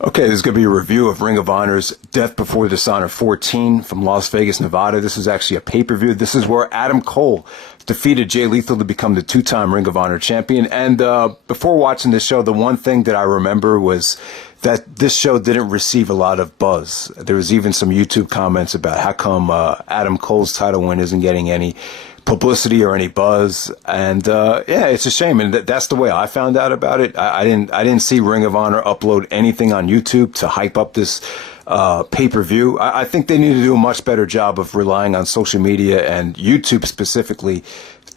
Okay, this is going to be a review of Ring of Honor's Death Before Dishonor 14 from Las Vegas, Nevada. This is actually a pay-per-view. This is where Adam Cole defeated Jay Lethal to become the two-time Ring of Honor champion. And before watching this show, the one thing that I remember was that this show didn't receive a lot of buzz. There was even some YouTube comments about how come Adam Cole's title win isn't getting any publicity or any buzz, and yeah, it's a shame, and that's the way I found out about it. I didn't see Ring of Honor upload anything on YouTube to hype up this pay-per-view. I think they need to do a much better job of relying on social media and YouTube specifically.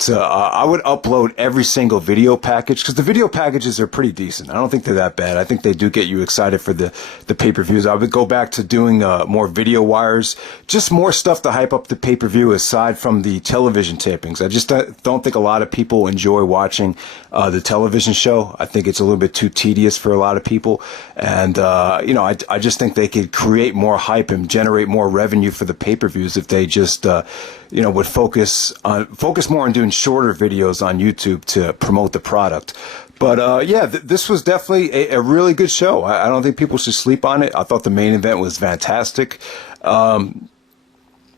I would upload every single video package, because the video packages are pretty decent. I don't think they're that bad. I think they do get you excited for the pay-per-views. I would go back to doing more video wires, just more stuff to hype up the pay-per-view aside from the television tapings. I just don't think a lot of people enjoy watching the television show. I think it's a little bit too tedious for a lot of people. And, you know, I just think they could create more hype and generate more revenue for the pay-per-views if they just, you know, would focus more on doing shorter videos on YouTube to promote the product. But yeah, this was definitely a really good show. I don't think people should sleep on it. I thought the main event was fantastic.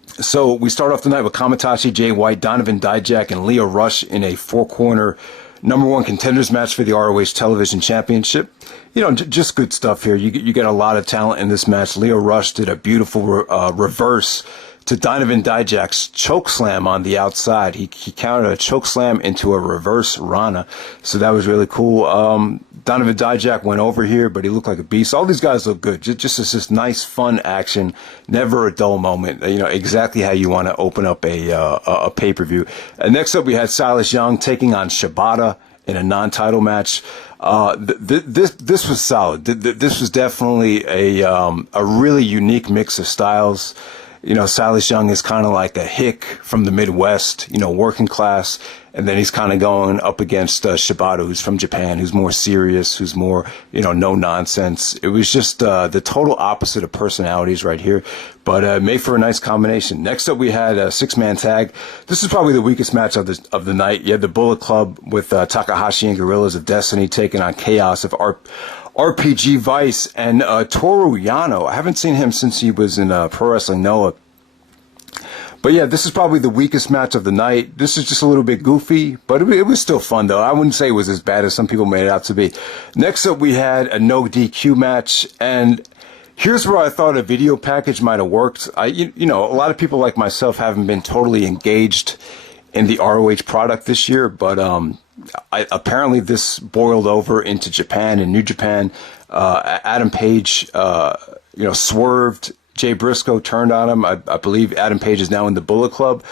So we start off the night with KAMAITACHI, Jay White, Donovan, Dijak, and Lio Rush in a four-corner #1 contenders match for the ROH Television Championship. You know, just good stuff here. You get a lot of talent in this match. Lio Rush did a beautiful reverse to Donovan Dijak's choke slam on the outside. He countered a choke slam into a reverse Rana. So that was really cool. Donovan Dijak went over here, but he looked like a beast. All these guys look good. Just as this nice, fun action, never a dull moment. You know, exactly how you want to open up a pay-per-view. And next up, we had Silas Young taking on Shibata in a non-title match. This was solid. This was definitely a really unique mix of styles. You know, Silas Young is kind of like a hick from the Midwest, you know, working class. And then he's kind of going up against Shibata, who's from Japan, who's more serious, who's more, you know, no nonsense. It was just the total opposite of personalities right here, but made for a nice combination. Next up, we had a six-man tag. This is probably the weakest match of the night. You had the Bullet Club with Takahashi and Guerrillas of Destiny taking on Chaos of RPG Vice and Toru Yano. I haven't seen him since he was in Pro Wrestling Noah. But yeah, this is probably the weakest match of the night. This is just a little bit goofy, but it was still fun, though. I wouldn't say it was as bad as some people made it out to be. Next up, we had a no DQ match, and here's where I thought a video package might have worked. You know, a lot of people like myself haven't been totally engaged in the ROH product this year, but apparently this boiled over into Japan and New Japan. Adam Page, you know, swerved. Jay Briscoe turned on him. I believe Adam Page is now in the Bullet Club.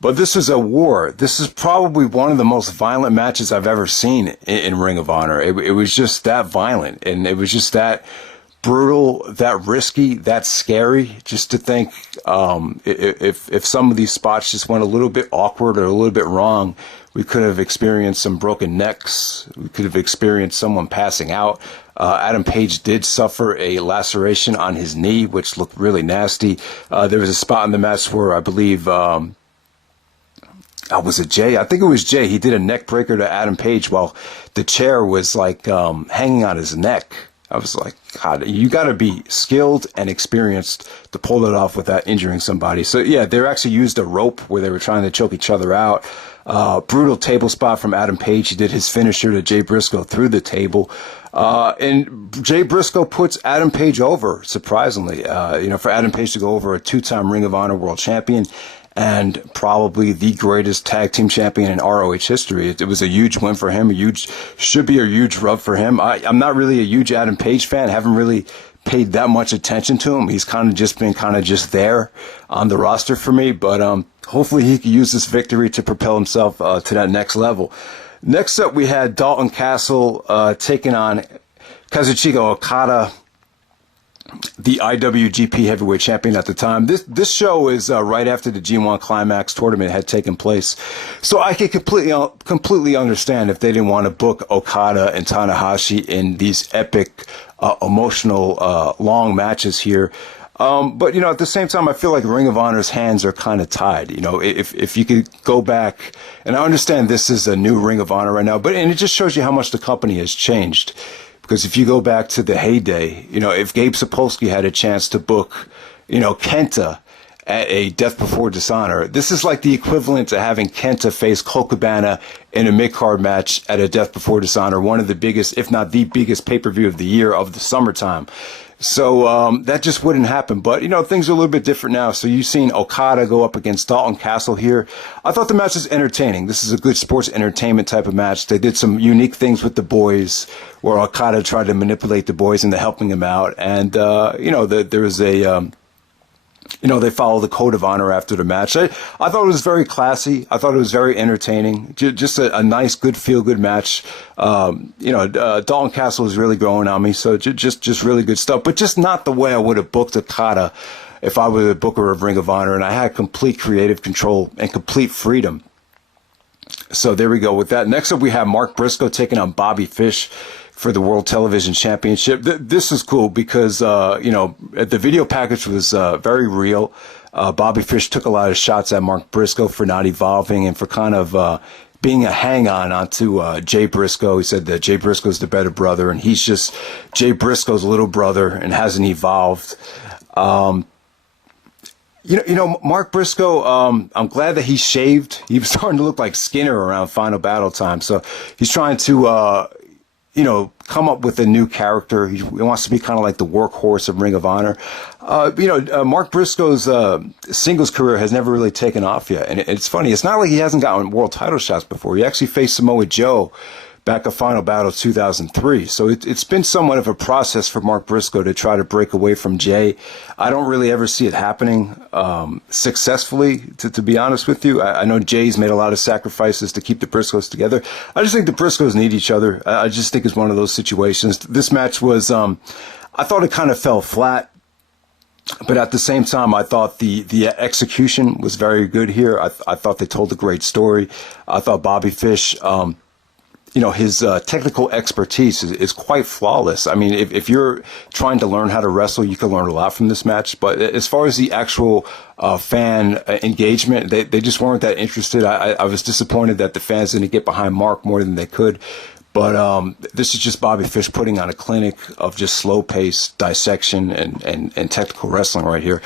But this is a war. This is probably one of the most violent matches I've ever seen in Ring of Honor. It was just that violent, and it was just that brutal, that risky, that scary. Just to think, if some of these spots just went a little bit awkward or a little bit wrong, we could have experienced some broken necks. We could have experienced someone passing out. Adam Page did suffer a laceration on his knee, which looked really nasty. There was a spot in the match where I believe, was it Jay? I think it was Jay. He did a neck breaker to Adam Page while the chair was like hanging on his neck. I was like, God, you got to be skilled and experienced to pull it off without injuring somebody. So yeah, they actually used a rope where they were trying to choke each other out. Brutal table spot from Adam Page. He did his finisher to Jay Briscoe through the table. And Jay Briscoe puts Adam Page over, surprisingly. You know, for Adam Page to go over a two-time Ring of Honor world champion and probably the greatest tag team champion in ROH history. It was a huge win for him. Should be a huge rub for him. I'm not really a huge Adam Page fan. Haven't really paid that much attention to him. He's kind of just been there on the roster for me. But hopefully he can use this victory to propel himself to that next level. Next up, we had Dalton Castle taking on Kazuchika Okada, the IWGP Heavyweight Champion at the time. This show is right after the G1 Climax tournament had taken place, so I could completely understand if they didn't want to book Okada and Tanahashi in these epic, emotional, long matches here. But, you know, at the same time, I feel like Ring of Honor's hands are kind of tied. You know, if you could go back, and I understand this is a new Ring of Honor right now, and it just shows you how much the company has changed. Because if you go back to the heyday, if Gabe Sapolsky had a chance to book, Kenta at a Death Before Dishonor, this is like the equivalent to having Kenta face Colt Cabana in a mid-card match at a Death Before Dishonor, one of the biggest, if not the biggest pay-per-view of the year of the summertime. So that just wouldn't happen. But, things are a little bit different now. So you've seen Okada go up against Dalton Castle here. I thought the match was entertaining. This is a good sports entertainment type of match. They did some unique things with the boys where Okada tried to manipulate the boys into helping him out. And, there was a... they follow the code of honor after the match. I thought it was very classy. I thought it was very entertaining. Just a nice, good, feel-good match. Dalton Castle is really growing on me, so just really good stuff. But just not the way I would have booked Okada if I were the booker of Ring of Honor, and I had complete creative control and complete freedom. So there we go with that. Next up, we have Mark Briscoe taking on Bobby Fish for the World Television Championship. This is cool because, the video package was very real. Bobby Fish took a lot of shots at Mark Briscoe for not evolving and for kind of being a hang-on onto Jay Briscoe. He said that Jay Briscoe's the better brother, and he's just Jay Briscoe's little brother and hasn't evolved. Mark Briscoe, I'm glad that he shaved. He was starting to look like Skinner around Final Battle time. So he's trying to... come up with a new character. He wants to be kind of like the workhorse of Ring of Honor. Mark Briscoe's singles career has never really taken off yet. And it's funny. It's not like he hasn't gotten world title shots before. He actually faced Samoa Joe back at Final Battle 2003. So it's been somewhat of a process for Mark Briscoe to try to break away from Jay. I don't really ever see it happening successfully, to be honest with you. I know Jay's made a lot of sacrifices to keep the Briscoes together. I just think the Briscoes need each other. I just think it's one of those situations. This match was, I thought it kind of fell flat. But at the same time, I thought the execution was very good here. I thought they told a great story. I thought Bobby Fish... his technical expertise is quite flawless. I mean, if you're trying to learn how to wrestle, you can learn a lot from this match. But as far as the actual fan engagement, they just weren't that interested. I was disappointed that the fans didn't get behind Mark more than they could. But this is just Bobby Fish putting on a clinic of just slow-paced dissection and technical wrestling right here.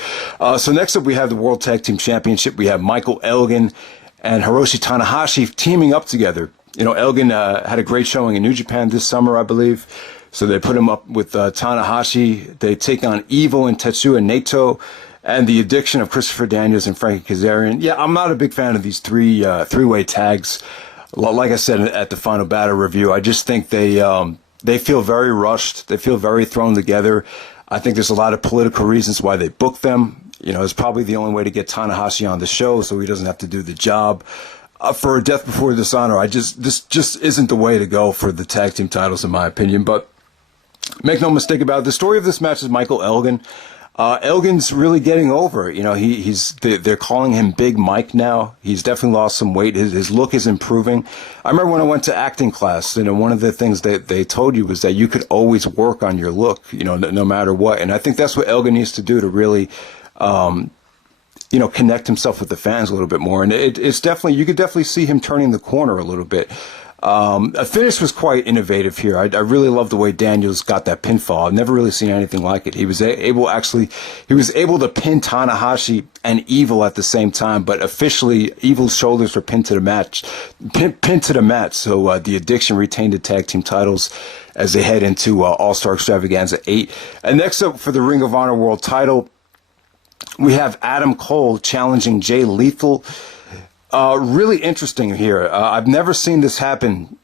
So next up, we have the World Tag Team Championship. We have Michael Elgin and Hiroshi Tanahashi teaming up together. Elgin had a great showing in New Japan this summer, I believe. So they put him up with Tanahashi. They take on Evil and Tetsuya Naito and the addiction of Christopher Daniels and Frankie Kazarian. Yeah, I'm not a big fan of these three-way tags. Like I said at the Final Battle review, I just think they feel very rushed. They feel very thrown together. I think there's a lot of political reasons why they booked them. It's probably the only way to get Tanahashi on the show so he doesn't have to do the job. For a Death Before Dishonor, this just isn't the way to go for the tag team titles, in my opinion. But make no mistake about it, the story of this match is Michael Elgin. Elgin's really getting over it. They're calling him Big Mike now. He's definitely lost some weight. His look is improving. I remember when I went to acting class, one of the things that they told you was that you could always work on your look, no matter what. And I think that's what Elgin needs to do to really, connect himself with the fans a little bit more. And it's definitely, you could definitely see him turning the corner a little bit. A finish was quite innovative here. I really love the way Daniels got that pinfall. I've never really seen anything like it. He was able to pin Tanahashi and Evil at the same time, but officially Evil's shoulders were pinned to the mat. So the Addiction retained the tag team titles as they head into All-Star Extravaganza 8. And next up for the Ring of Honor World title, we have Adam Cole challenging Jay Lethal. Really interesting here. I've never seen this happen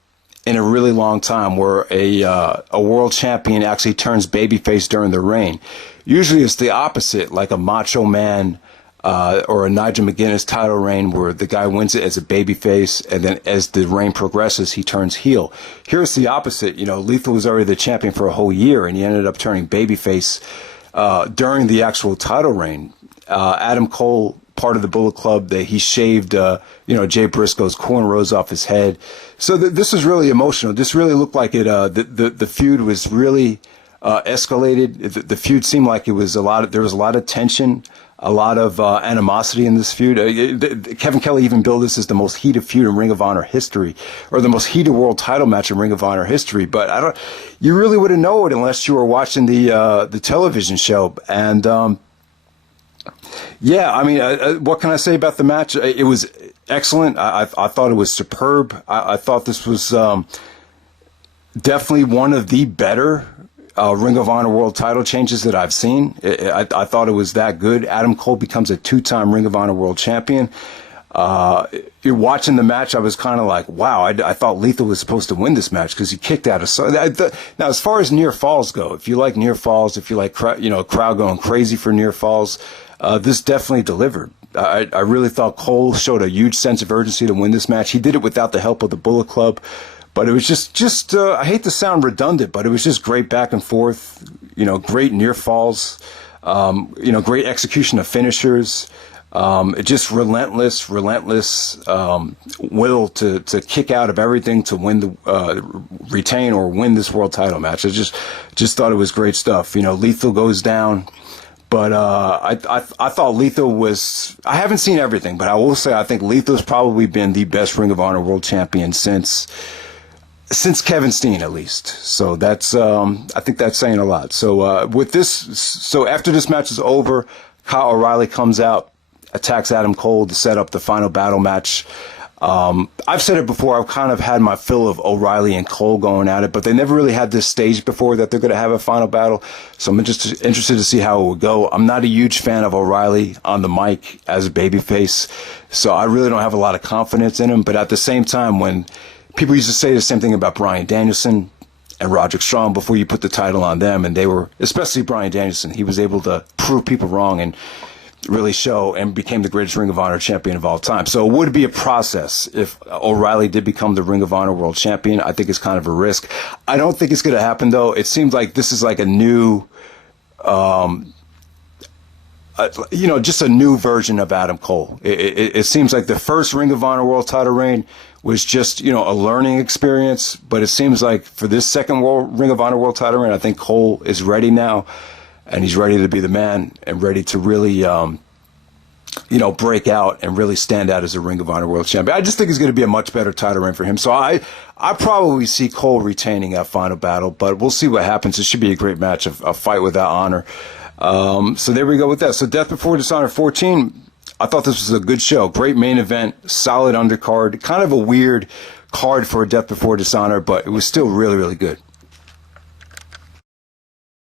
in a really long time, where a world champion actually turns babyface during the reign. Usually it's the opposite, like a Macho Man or a Nigel McGuinness title reign, where the guy wins it as a babyface, and then as the reign progresses, he turns heel. Here it's the opposite. Lethal was already the champion for a whole year, and he ended up turning babyface during the actual title reign. Adam Cole, part of the Bullet Club, that he shaved, Jay Briscoe's cornrows off his head. So this was really emotional. This really looked like it. The feud was really escalated. The feud seemed like it was there was a lot of tension. a lot of animosity in this feud. Kevin Kelly even billed this as the most heated feud in Ring of Honor history, or the most heated world title match in Ring of Honor history. But you really wouldn't know it unless you were watching the television show. And yeah, I mean, what can I say about the match? It was excellent. I thought it was superb. I thought this was definitely one of the better Ring of Honor world title changes that I've seen. I thought it was that good. Adam Cole becomes a 2-time Ring of Honor world champion. You're watching the match, I was kind of like, wow, I thought Lethal was supposed to win this match because he kicked out of... Now, as far as near falls go, if you like near falls, if you like crowd going crazy for near falls, this definitely delivered. I really thought Cole showed a huge sense of urgency to win this match. He did it without the help of the Bullet Club. But it was just I hate to sound redundant, but it was just great back and forth, great near falls, great execution of finishers, just relentless will to kick out of everything to win retain or win this world title match. I just thought it was great stuff. Lethal goes down. But I thought Lethal was... I haven't seen everything, but I will say I think Lethal's probably been the best Ring of Honor world champion since Kevin Steen, at least. So that's, I think that's saying a lot. So so after this match is over, Kyle O'Reilly comes out, attacks Adam Cole to set up the final battle match. I've said it before, I've kind of had my fill of O'Reilly and Cole going at it, but they never really had this stage before that they're going to have a final battle. So I'm just interested to see how it will go. I'm not a huge fan of O'Reilly on the mic as a babyface, so I really don't have a lot of confidence in him. But at the same time, when people used to say the same thing about Bryan Danielson and Roderick Strong before you put the title on them, and they were, especially Bryan Danielson, he was able to prove people wrong and really show and became the greatest Ring of Honor champion of all time. So it would be a process if O'Reilly did become the Ring of Honor world champion. I think it's kind of a risk. I don't think it's going to happen, though. It seems like this is like a new, just a new version of Adam Cole. It seems like the first Ring of Honor world title reign was just, a learning experience. But it seems like for this second Ring of Honor world title reign, I think Cole is ready now. And he's ready to be the man and ready to really, break out and really stand out as a Ring of Honor world champion. I just think it's going to be a much better title reign for him. So I probably see Cole retaining that final battle, but we'll see what happens. It should be a great match, a fight without honor. So there we go with that. So Death Before Dishonor 14, I thought this was a good show. Great main event, solid undercard, kind of a weird card for a Death Before Dishonor, but it was still really, really good.